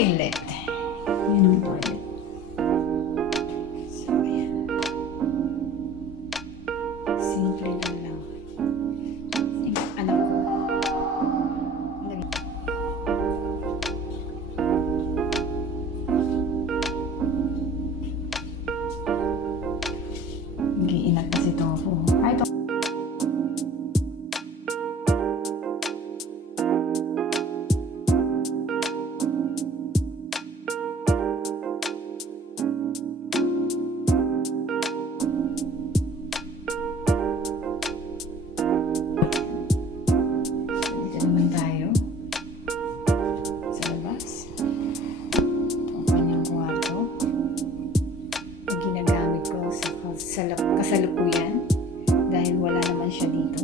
toilet. Yan ang toilet. So, ayan. Simple lang. Anak ko. Nag-iinat kasi ito ako. Ay, ito. Kasalukuyan dahil wala naman siya dito.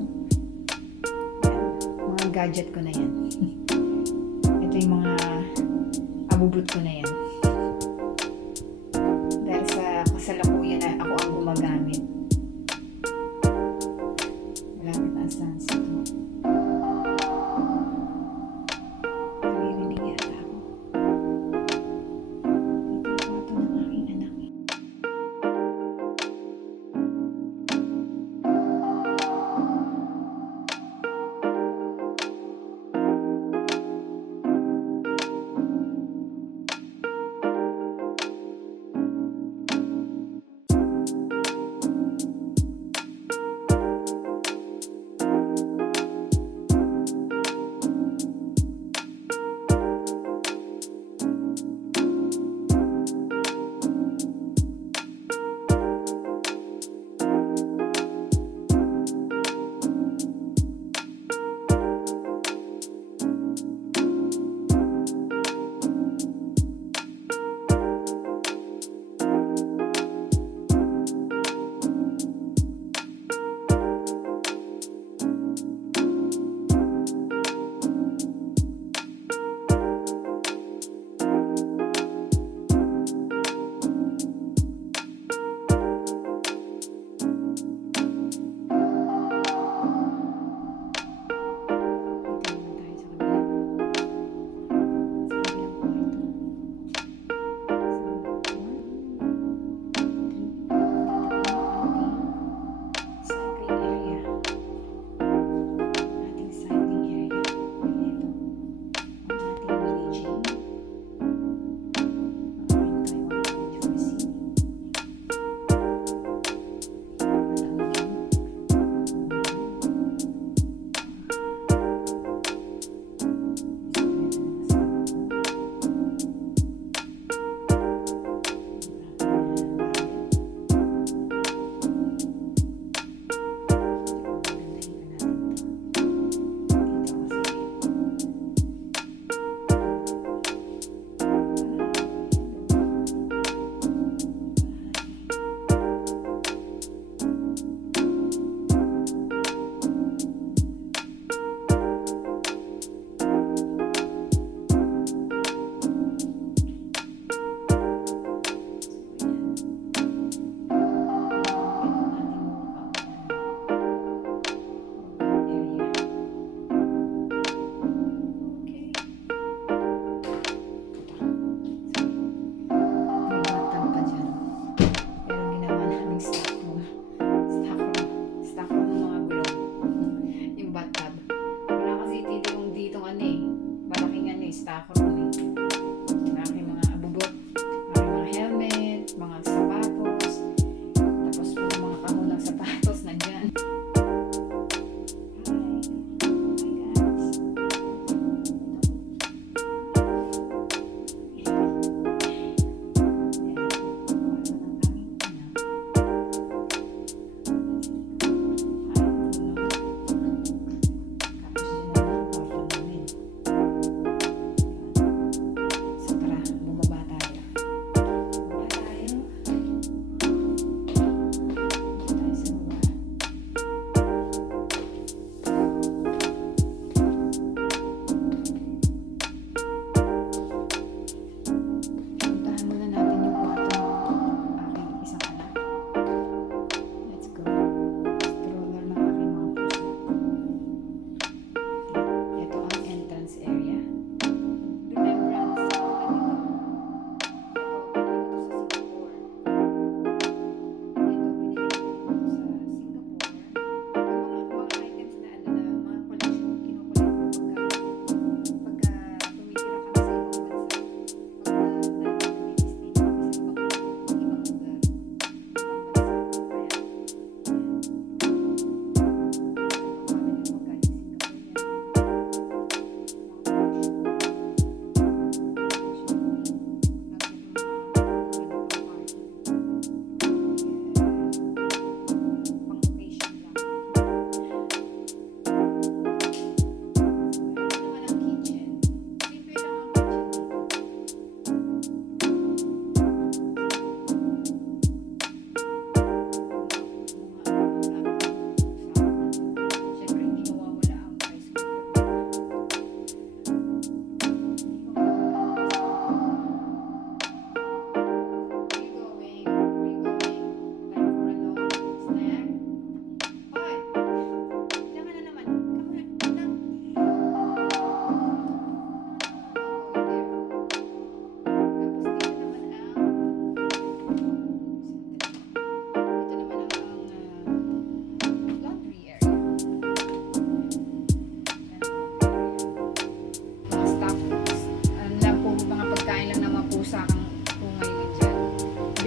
Yan. Mga gadget ko na yan. Ito yung mga abubot ko na yan. Dahil sa kasalukuyan na ako ang gumagamit. Malapit na stance ito. Naririnig yata ako. Ito yung kwarto ng aking anak.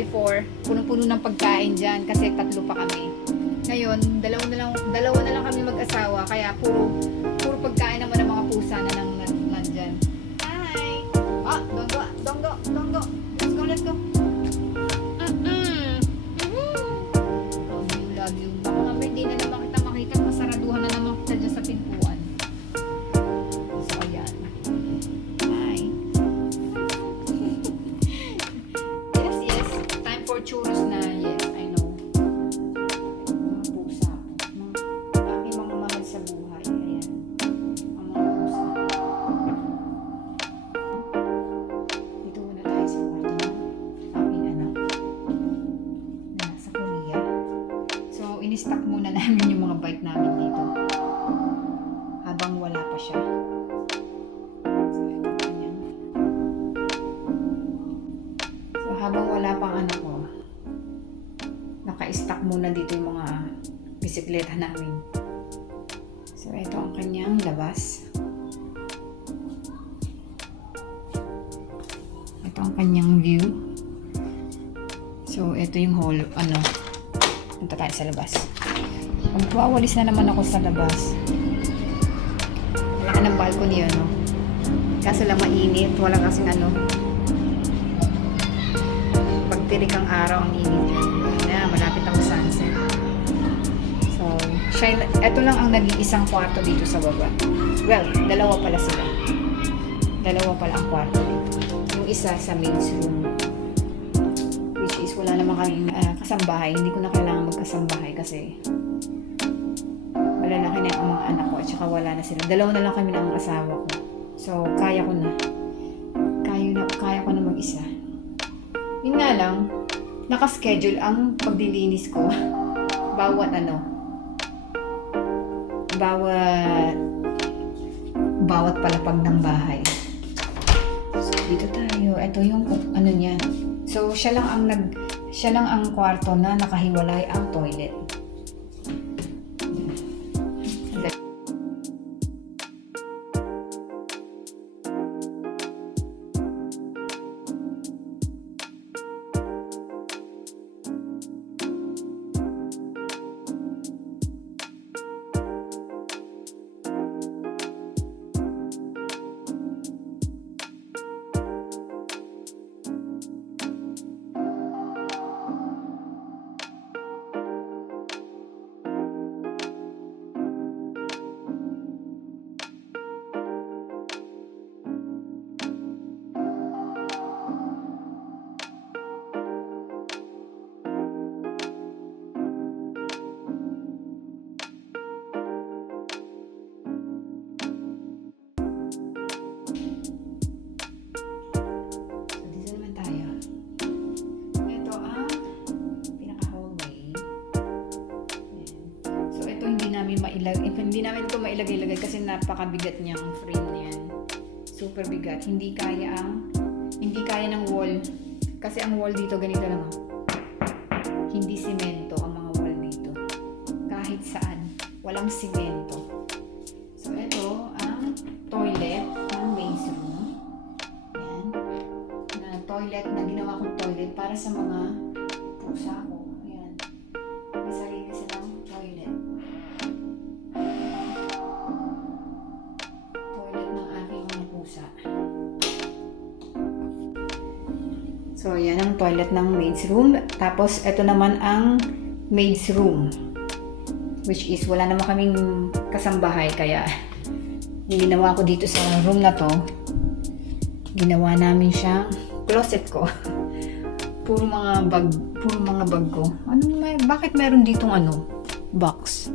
before, punong-puno ng pagkain dyan kasi 3 pa kami. Ngayon, dalawa na lang kami mag-asawa, kaya puro pagkain naman ng mga pusa na nandyan. Hi! Ah, donggo. Let's go. Love you. Baka mamaya hindi na naman kita makita, masaraduhan na naman kita dyan sa pintuan. So, ayan. Hi. Yes. Time for churros na. Yes, I know. Mga pusa. Aking mga mahal sa buhay. Ayan. Ang mga pusa. Dito muna tayo sa kwarto ng aking anak na nasa Korea. So, in-stock muna namin yung mga bike namin dito habang wala pa siya. So, ito ganyan. So, habang wala pang anak ko, naka-stock muna dito yung mga bisikleta namin. So, ito ang kanyang labas. Ito ang kanyang view. So, ito yung whole, punta tayo sa labas. Magwawalis na naman ako sa labas. Wala ka ng balcony, kaso lang mainit. Wala kasing pagtirik ang araw, ang init yan. Malapit ang sunset. So, ito lang ang nag-iisang kwarto dito sa baba. Well, dalawa pala sila. Dalawa pala ang kwarto dito. Yung isa sa maid's room, which is wala naman kaming kasambahay. Hindi ko na kailangan magkasambahay kasi malalaki na yung mga anak ko at saka wala na sila. Dalawa na lang kami ng asawa ko. So, kaya ko na. Kaya ko na mag-isa. Yun nga lang, nakaschedule ang paglilinis ko. Bawat palapag ng bahay. So, dito tayo. Ito yung niya. So, siya lang ang kwarto na nakahiwalay ang toilet. Hindi namin ito mailagay kasi napakabigat niyang frame niyan. Super bigat. Hindi kaya ng wall. Kasi ang wall dito ganito lang. Hindi simento ang mga wall dito. Kahit saan, walang simento. So ito ang toilet ng maid's room. Yan. Na toilet na ginawa kong toilet para sa mga pusa ko. Ayan. May sarili silang toilet. So, yan ang toilet ng maid's room. Tapos, ito naman ang maid's room. Which is, wala naman kaming kasambahay. Kaya, ginawa ko dito sa room na to. Ginawa namin siyang closet ko. Puro mga bag ko. Bakit meron ditong box?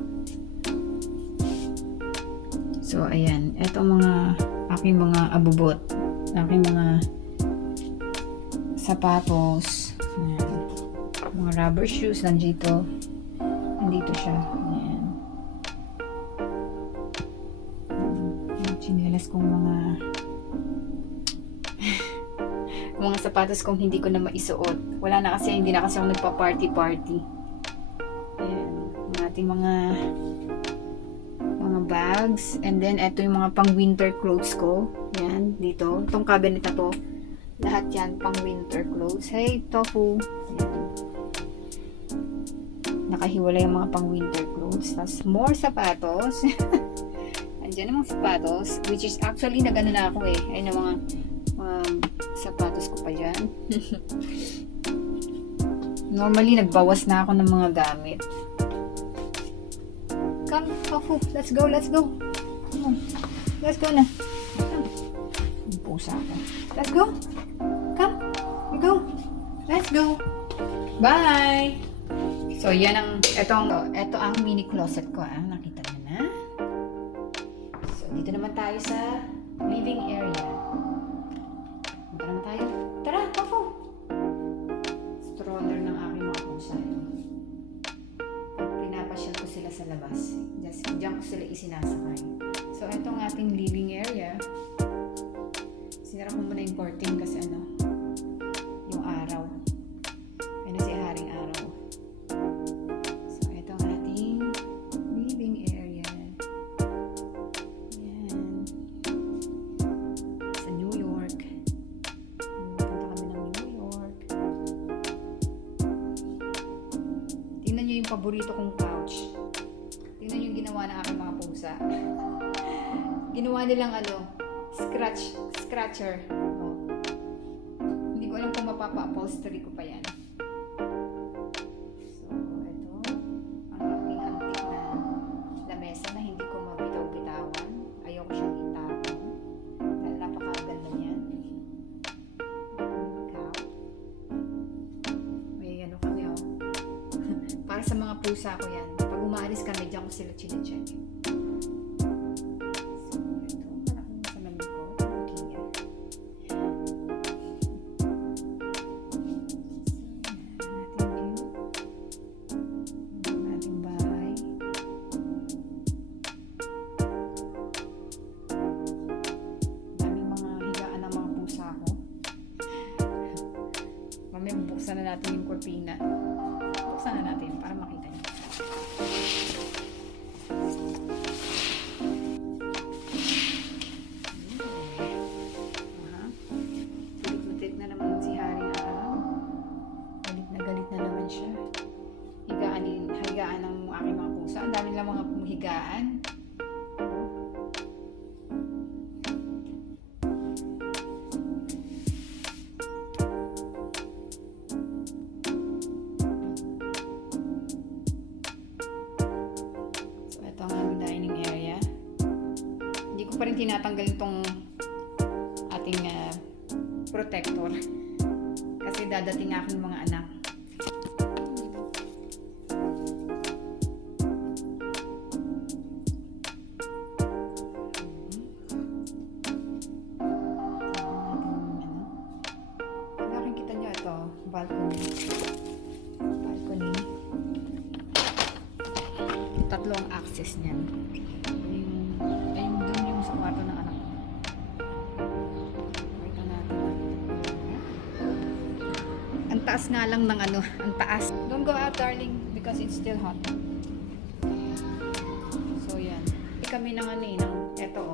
So, ayan. Ito mga aking mga abubot. Aking mga sapatos, mga rubber shoes nandito siya. Ayan. Yung chinelas kong mga sapatos kong hindi ko na maisuot. Hindi na kasi ako nagpa-party. Ayan. Yung ating mga bags, and then ito yung mga pang winter clothes ko. Ayan, dito. Itong cabinet na to, Lahat yan pang winter clothes. Hey, Tofu. Ayan. Nakahiwalay yung mga pang winter clothes. Tapos more sapatos. Andiyan yung mga sapatos. Which is actually nag-ano na ako eh. Ayun yung mga sapatos ko pa dyan. Normally, nagbawas na ako ng mga gamit. Come, Tofu. Let's go, let's go. Come on. Let's go na. Pusa ako. Let's go. Come. We go. Let's go. Bye. So, yan ang, ito ang mini closet ko. Nakita niyo na. So, dito naman tayo sa living area. Dito naman tayo. Tara, Tofu. Stroller ng aking mga pusa. Pinapasyal ko sila sa labas. Diyan ko sila isinasakay. So, ito ang ating living area. Sinara ko muna yung curtain kasi yung araw. Ano si Haring Araw. So, ito ang ating living area. Yan. Sa New York. Punta kami ng New York. Tingnan nyo yung paborito kong couch. Tingnan nyo yung ginawa ng aking mga pusa. Ginawa nilang scratcher. Oh. Hindi ko alam kung mapapa-upholstery ko pa yan. So, ito. Ang aking antik na lamesa na hindi ko mabitaw-bitawan. Ayoko siyang itapon. Dahil napakaganda niyan. May kami para sa mga pusa ko yan. Pag umaalis kami, diyan ko sila chine-check. Buksan na natin yung cortina. Buksan na natin para makita niyo. Galit na naman si Haring Araw. Galit na naman siya. Higaan ng aking mga pusa. Ang dami lang mga higaan. Pa rin tinatanggal itong ating protector kasi dadating aking mga anak. Nakikita nyo ito, balcony. Tatlong access niyan. Sa kwarto ng anak ko. Wait natin. Ang taas nga lang ng ang taas. Don't go out, darling, because it's still hot. So, yan. Kami ng eto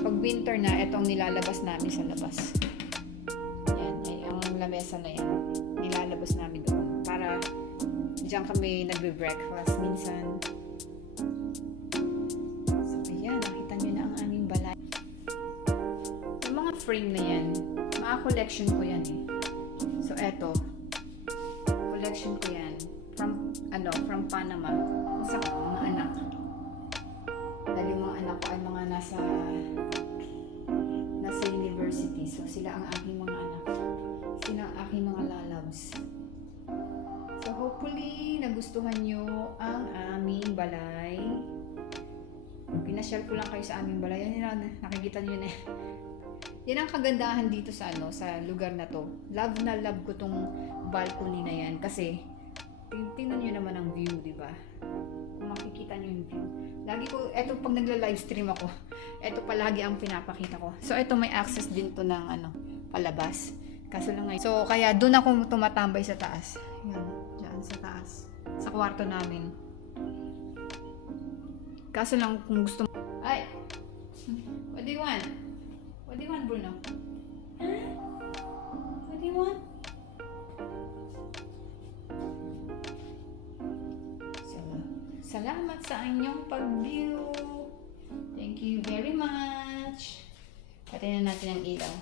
Pag winter na, etong nilalabas namin sa labas. Yan, ay ang lamesa na yan. Nilalabas namin doon. Para diyan kami nagbe-breakfast minsan. Frame na yan. Mga collection ko yan eh. So, eto. Collection ko yan. From Panama. Sa mga anak. Dahil yung mga anak ko ay mga nasa university. So, sila ang aking mga anak. Sila ang aking mga lalabs. So, hopefully, nagustuhan nyo ang aming balay. Pinasyal ko lang kayo sa aming balay. Yan yun, nakikita nyo na. Yan ang kagandahan dito sa sa lugar na to. Love na love ko tong balcony na yan kasi tingnan niyo naman ang view, di ba? Kung makikita niyo yung view. Lagi ko eto pag nagla-livestream ako, eto palagi ang pinapakita ko. So eto may access din to ng palabas. Kaso lang ngayon. So kaya doon ako tumatambay sa taas. Yan, diyan sa taas. Sa kwarto namin. Kaso lang kung gusto mo. Ay. What do you want? What do you want, Bruno? Salamat sa inyong pag-view. Thank you very much. Patayin na natin ang ilaw.